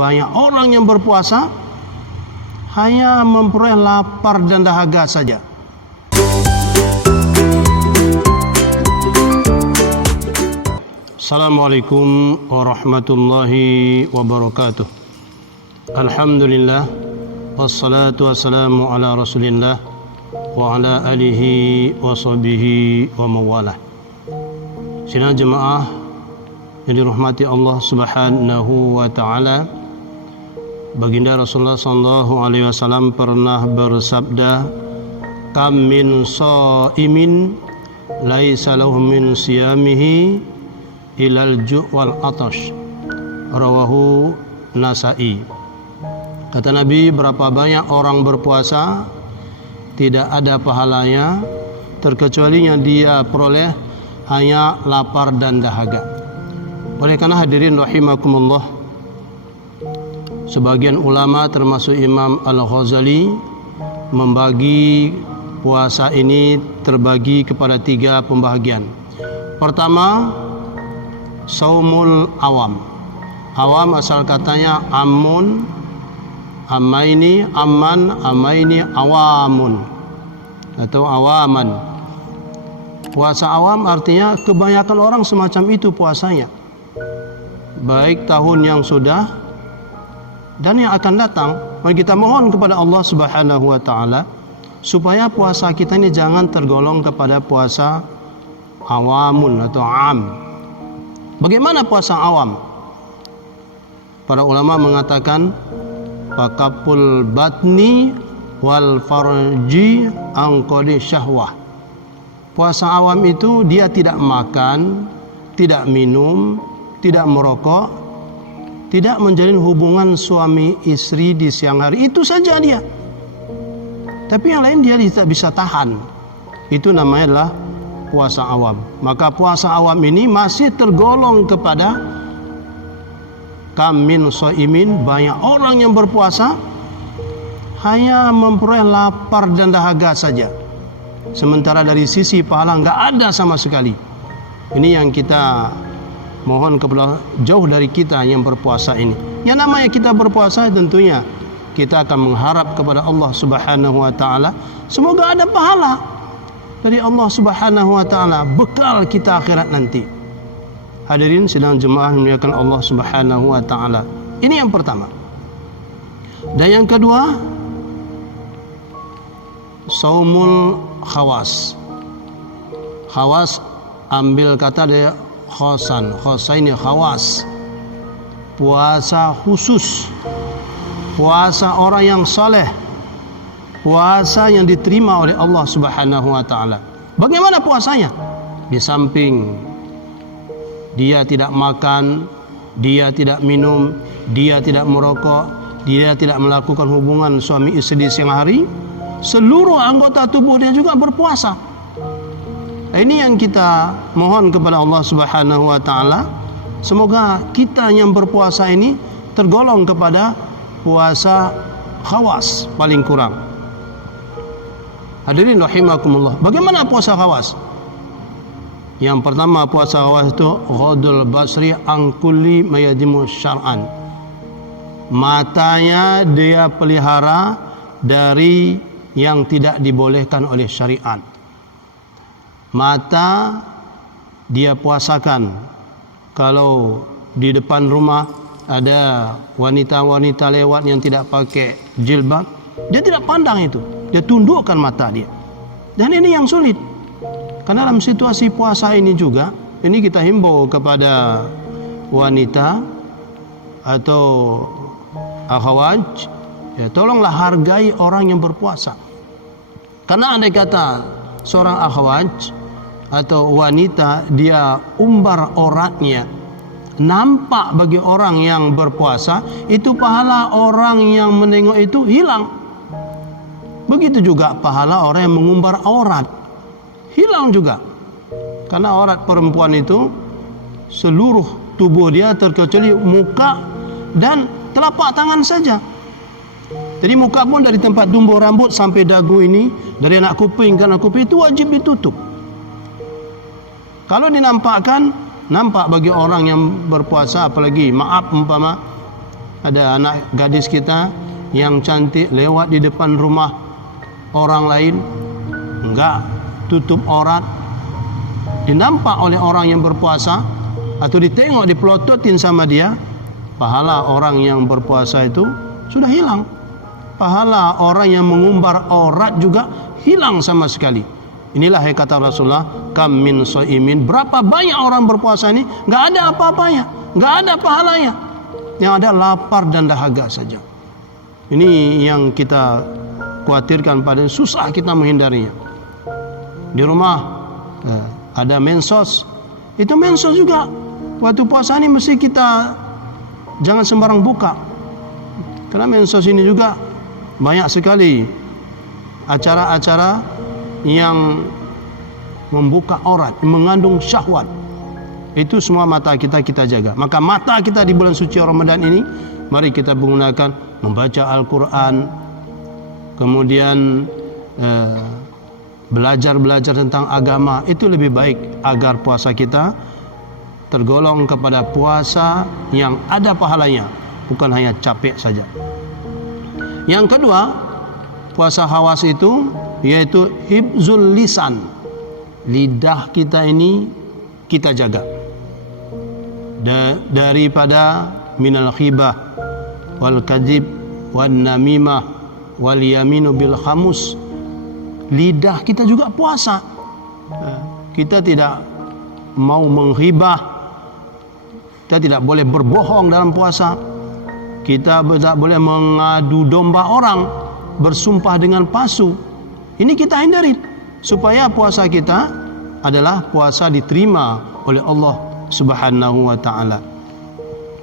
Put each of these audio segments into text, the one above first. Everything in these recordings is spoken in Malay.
Banyak orang yang berpuasa hanya memperoleh lapar dan dahaga saja. Assalamualaikum warahmatullahi wabarakatuh. Alhamdulillah, wassalatu wassalamu ala rasulillah wa ala alihi wa sahbihi wa mawalah. Sidang jemaah yang dirahmati Allah Subhanahu wa taala, Baginda Rasulullah sallallahu alaihi wasallam pernah bersabda, "Kam min shaimin laisa lahu min siyamihi ilal ju' wal atash." Rawahu Nasa'i. Kata Nabi, berapa banyak orang berpuasa tidak ada pahalanya terkecuali yang dia peroleh hanya lapar dan dahaga. Oleh karena hadirin rahimakumullah, sebagian ulama termasuk Imam Al-Ghazali membagi puasa ini terbagi kepada 3 pembahagian. Pertama, saumul awam. Awam asal katanya amun, amaini, aman, amaini, awamun atau awaman. Puasa awam artinya kebanyakan orang semacam itu puasanya, baik tahun yang sudah dan yang akan datang. Mari kita mohon kepada Allah Subhanahu wa taala supaya puasa kita ini jangan tergolong kepada puasa awamun atau am. Bagaimana puasa awam? Para ulama mengatakan fakapul batni wal farji angqadi syahwah. Puasa awam itu dia tidak makan, tidak minum, tidak merokok, tidak menjalin hubungan suami istri di siang hari. Itu saja dia. Tapi yang lain dia tidak bisa tahan. Itu namanya adalah puasa awam. Maka puasa awam ini masih tergolong kepada kam min shaimin, banyak orang yang berpuasa hanya memperoleh lapar dan dahaga saja, sementara dari sisi pahala enggak ada sama sekali. Ini yang kita mohon kepada jauh dari kita yang berpuasa ini. Yang namanya kita berpuasa tentunya kita akan mengharap kepada Allah Subhanahu wa taala semoga ada pahala dari Allah Subhanahu wa taala, bekal kita akhirat nanti. Hadirin sidang jemaah yang dimuliakan Allah Subhanahu wa taala. Ini yang pertama. Dan yang kedua, saumul khawas. Khawas ambil kata dari khosan. Khosan ini khawas. Puasa khusus. Puasa orang yang saleh. Puasa yang diterima oleh Allah Subhanahu wa taala. Bagaimana puasanya? Di samping dia tidak makan, dia tidak minum, dia tidak merokok, dia tidak melakukan hubungan suami istri di siang hari, seluruh anggota tubuh dia juga berpuasa. Ini yang kita mohon kepada Allah Subhanahu wa taala, semoga kita yang berpuasa ini tergolong kepada puasa khawas paling kurang. Hadirin rahimakumullah, bagaimana puasa khawas? Yang pertama, puasa khawas itu ghadul basri an kulli mayadimu syar'an. Matanya dia pelihara dari yang tidak dibolehkan oleh syariat. Mata dia puasakan. Kalau di depan rumah ada wanita-wanita lewat yang tidak pakai jilbab, dia tidak pandang itu, dia tundukkan mata dia. Dan ini yang sulit. Karena dalam situasi puasa ini juga, ini kita himbau kepada wanita atau akhwat, ya, tolonglah hargai orang yang berpuasa. Karena andai kata seorang akhwat atau wanita dia umbar auratnya, nampak bagi orang yang berpuasa, itu pahala orang yang menengok itu hilang. Begitu juga pahala orang yang mengumbar aurat, hilang juga. Karena aurat perempuan itu seluruh tubuh dia terkecuali muka dan telapak tangan saja. Jadi muka pun dari tempat tumbuh rambut sampai dagu ini, dari anak kuping ke anak kuping itu wajib ditutup. Kalau dinampakkan, nampak bagi orang yang berpuasa, apalagi maaf umpama Ada anak gadis kita yang cantik lewat di depan rumah orang lain, enggak tutup aurat, dinampak oleh orang yang berpuasa atau ditengok, dipelototin sama dia, pahala orang yang berpuasa itu sudah hilang. Pahala orang yang mengumbar aurat juga hilang sama sekali. Inilah yang kata Rasulullah, kam min shaimin, berapa banyak orang berpuasa ini enggak ada apa-apanya, enggak ada pahalanya, yang ada lapar dan dahaga saja. Ini yang kita khawatirkan, pada susah kita menghindarinya. Di rumah ada mensos, itu mensos juga waktu puasa ini mesti kita jangan sembarang buka, karena mensos ini juga banyak sekali acara-acara yang membuka aurat, mengandung syahwat. Itu semua mata kita jaga. Maka mata kita di bulan suci Ramadan ini, mari kita menggunakan membaca Al-Quran, kemudian belajar tentang agama. Itu lebih baik agar puasa kita tergolong kepada puasa yang ada pahalanya, bukan hanya capek saja. Yang kedua, puasa khawas itu yaitu hifzul lisan. Lidah kita ini kita jaga daripada minal khibah wal kadzib wan namimah wal yaminu bil khamus. Lidah kita juga puasa. Kita tidak mau menghibah, kita tidak boleh berbohong dalam puasa, kita tidak boleh mengadu domba orang, bersumpah dengan palsu. Ini kita hindari supaya puasa kita adalah puasa diterima oleh Allah Subhanahu wa taala.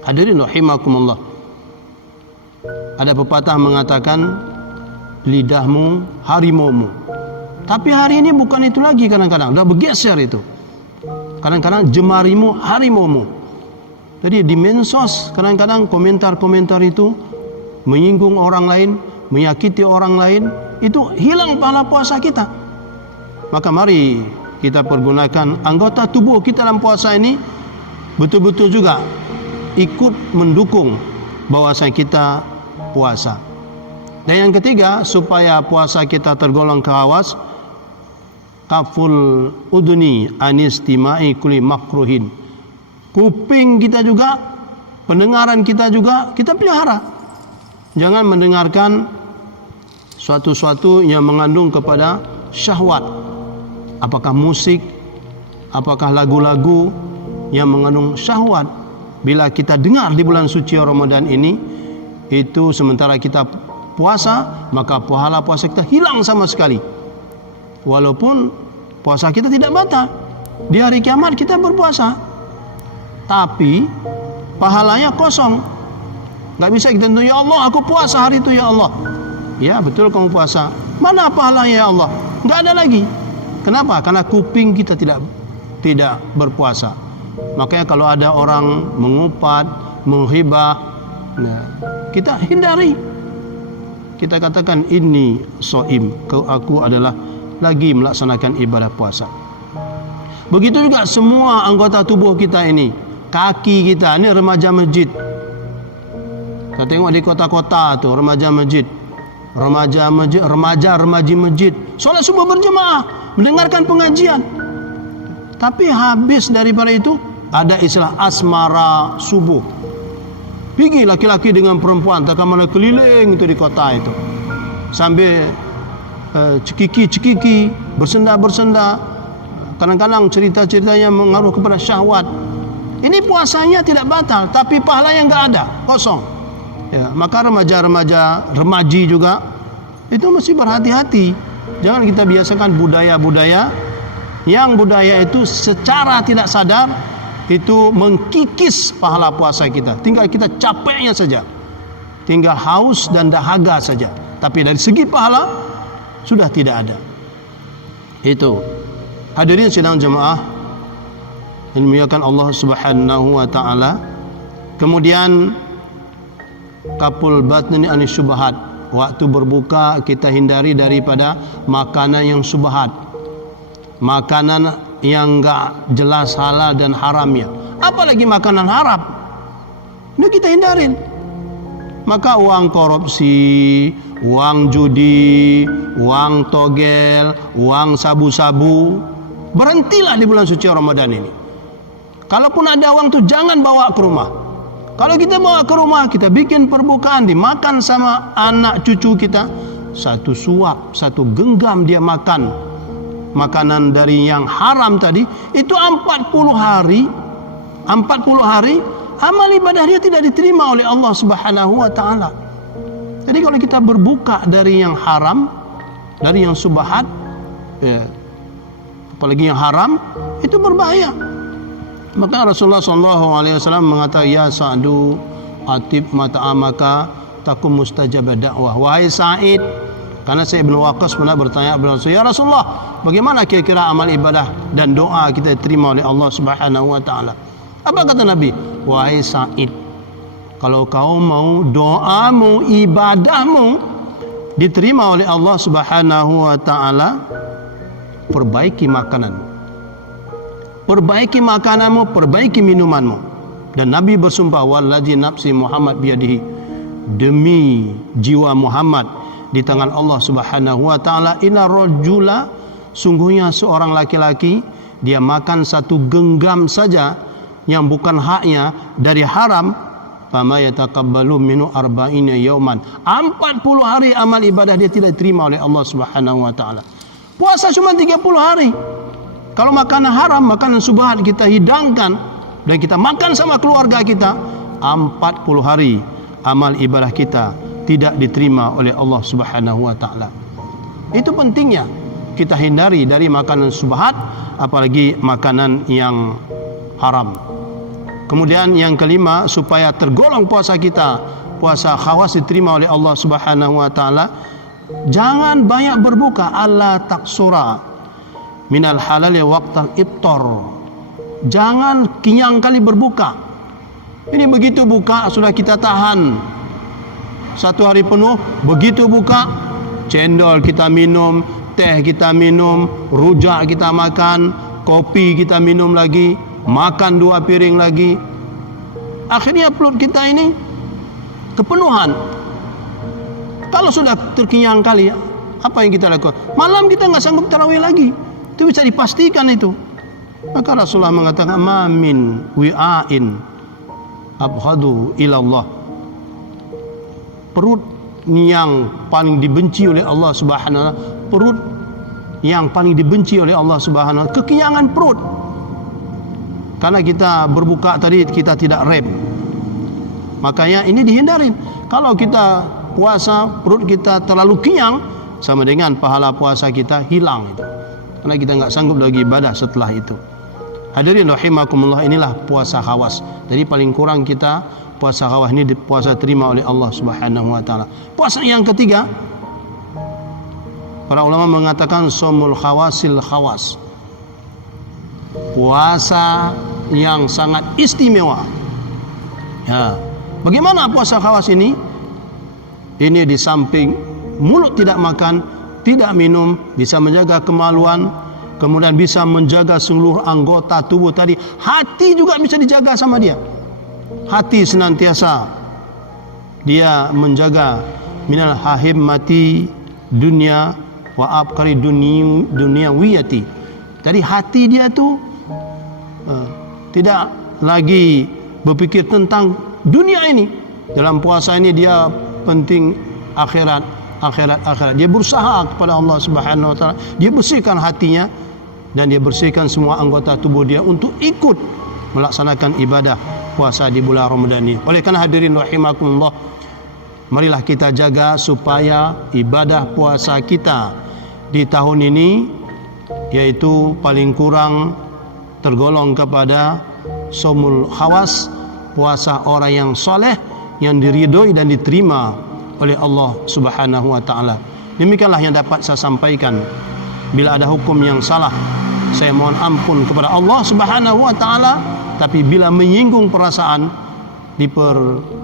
Hadirin rahimakumullah. Ada pepatah mengatakan lidahmu harimaumu. Tapi hari ini bukan itu lagi, kadang-kadang sudah bergeser itu. Kadang-kadang jemarimu harimaumu. Jadi di mensos kadang-kadang komentar-komentar itu menyinggung orang lain, menyakiti orang lain, itu hilang pahala puasa kita. Maka mari kita pergunakan anggota tubuh kita dalam puasa ini betul-betul juga ikut mendukung bahwasanya kita puasa. Dan yang ketiga, supaya puasa kita tergolong khawas, kaful uduni anistimai kulli makruhin. Kuping kita juga, pendengaran kita juga kita pelihara. Jangan mendengarkan suatu-suatu yang mengandung kepada syahwat. Apakah musik, apakah lagu-lagu yang mengandung syahwat. Bila kita dengar di bulan suci Ramadan ini, itu sementara kita puasa, maka pahala puasa kita hilang sama sekali. Walaupun puasa kita tidak batal, di hari kiamat kita berpuasa, tapi pahalanya kosong. Gak bisa kita tentu, ya Allah aku puasa hari itu ya Allah. Ya betul kamu puasa, mana pahalanya ya Allah? Gak ada lagi. Kenapa? Karena kuping kita tidak berpuasa. Makanya kalau ada orang mengupat, menghibah, nah, kita hindari. Kita katakan ini soim, aku adalah lagi melaksanakan ibadah puasa. Begitu juga semua anggota tubuh kita ini. Kaki kita ini remaja masjid. Kita tengok di kota-kota tu remaja masjid, remaji masjid, solat subuh berjemaah, mendengarkan pengajian. Tapi habis daripada itu ada istilah asmara subuh. Pergi laki-laki dengan perempuan, tak mana keliling itu di kota itu, sambil cekiki, bersenda. Kadang-kadang cerita-ceritanya mengaruh kepada syahwat. Ini puasanya tidak batal, tapi pahala yang enggak ada, kosong. Ya, maka remaji juga itu mesti berhati-hati. Jangan kita biasakan budaya-budaya yang budaya itu secara tidak sadar itu mengkikis pahala puasa kita. Tinggal kita capeknya saja, tinggal haus dan dahaga saja, tapi dari segi pahala sudah tidak ada. Itu hadirin sidang jemaah yang dimuliakan Allah Subhanahu wa taala. Kemudian kapul batni anis syubhat. Waktu berbuka kita hindari daripada makanan yang syubhat, makanan yang enggak jelas halal dan haramnya. Apalagi makanan haram, ini kita hindarin. maka uang korupsi, uang judi, uang togel, uang sabu-sabu, berhentilah di bulan suci Ramadan ini. Kalaupun ada uang tu jangan bawa ke rumah. Kalau kita bawa ke rumah, kita bikin perbukaan, dimakan sama anak cucu kita, satu suap, satu genggam dia makan makanan dari yang haram tadi, itu 40 hari amal ibadah dia tidak diterima oleh Allah Subhanahu wa taala. Jadi kalau kita berbuka dari yang haram, dari yang subhat, ya, apalagi yang haram, itu berbahaya. Maka Rasulullah SAW mengatakan, ya Sa'du atib mata'amaka takum mustajab da'wah. Wahai Sa'id, karena saya Ibn Waqqas pernah bertanya kepada Rasulullah, ya Rasulullah, bagaimana kira-kira amal ibadah dan doa kita diterima oleh Allah Subhanahu wa taala? Apa kata Nabi? Wahai Sa'id, kalau kau mau doamu, ibadahmu diterima oleh Allah Subhanahu wa taala, perbaiki makanan. Perbaiki makananmu, perbaiki minumanmu. Dan Nabi bersumpah, wallazi nafsi Muhammad biyadihi, demi jiwa Muhammad di tangan Allah Subhanahu wa taala, inna rajula, sungguhnya seorang laki-laki, dia makan satu genggam saja yang bukan haknya dari haram, fama yataqabbalu minhu arba'ina yauman, 40 hari amal ibadah dia tidak diterima oleh Allah Subhanahu wa taala. Puasa cuma 30 hari. Kalau makanan haram, makanan subhat kita hidangkan dan kita makan sama keluarga kita, 40 hari amal ibadah kita tidak diterima oleh Allah Subhanahu wa taala. Itu pentingnya kita hindari dari makanan subhat, apalagi makanan yang haram. Kemudian yang kelima, supaya tergolong puasa kita, puasa khawas diterima oleh Allah Subhanahu wa taala, jangan banyak berbuka, alla taksura minal halal waqtal iftar. Jangan kenyang kali berbuka. Ini begitu buka sudah kita tahan satu hari penuh, begitu buka cendol kita minum, teh kita minum, rujak kita makan, kopi kita minum lagi, makan 2 piring lagi. Akhirnya perut kita ini kepenuhan. Kalau sudah terkenyang kali, apa yang kita lakukan? Malam kita nggak sanggup tarawih lagi. Itu bisa dipastikan itu. Maka Rasulullah mengatakan, ma min wi'ain abghadu ilallah. Perut yang paling dibenci oleh Allah Subhanahu wa taala, perut yang paling dibenci oleh Allah Subhanahu wa taala, kekenyangan perut. Karena kita berbuka tadi kita tidak rem, makanya ini dihindarin. Kalau kita puasa perut kita terlalu kenyang, sama dengan pahala puasa kita hilang itu, karena kita nggak sanggup lagi ibadah setelah itu. Hadirin rahimakumullah, inilah puasa khawas. Jadi paling kurang kita puasa khawas ini puasa terima oleh Allah Subhanahu wa taala. Puasa yang ketiga, para ulama mengatakan shaumul khawasil khawas, puasa yang sangat istimewa. Ya, bagaimana puasa khawas ini? Ini di samping mulut tidak makan, tidak minum, bisa menjaga kemaluan, kemudian bisa menjaga seluruh anggota tubuh tadi. Hati juga bisa dijaga sama dia. Hati senantiasa dia menjaga minal hahimmati dunia wa abkari dunia wiyati. Jadi hati dia tu tidak lagi berfikir tentang dunia ini. Dalam puasa ini dia penting akhirat. Dia berusaha kepada Allah Subhanahu wa taala. Dia bersihkan hatinya dan dia bersihkan semua anggota tubuh dia untuk ikut melaksanakan ibadah puasa di bulan Ramadan ini. Oleh karena hadirin rahimakumullah, marilah kita jaga supaya ibadah puasa kita di tahun ini yaitu paling kurang tergolong kepada shaumul khawas, puasa orang yang soleh, yang diridhoi dan diterima oleh Allah Subhanahu wa taala. Demikianlah yang dapat saya sampaikan. Bila ada hukum yang salah, saya mohon ampun kepada Allah Subhanahu wa taala, tapi bila menyinggung perasaan,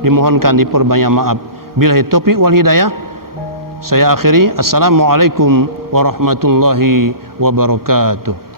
dimohonkan diperbanyak maaf. Billahi taufiq wal hidayah. Saya akhiri. Assalamualaikum warahmatullahi wabarakatuh.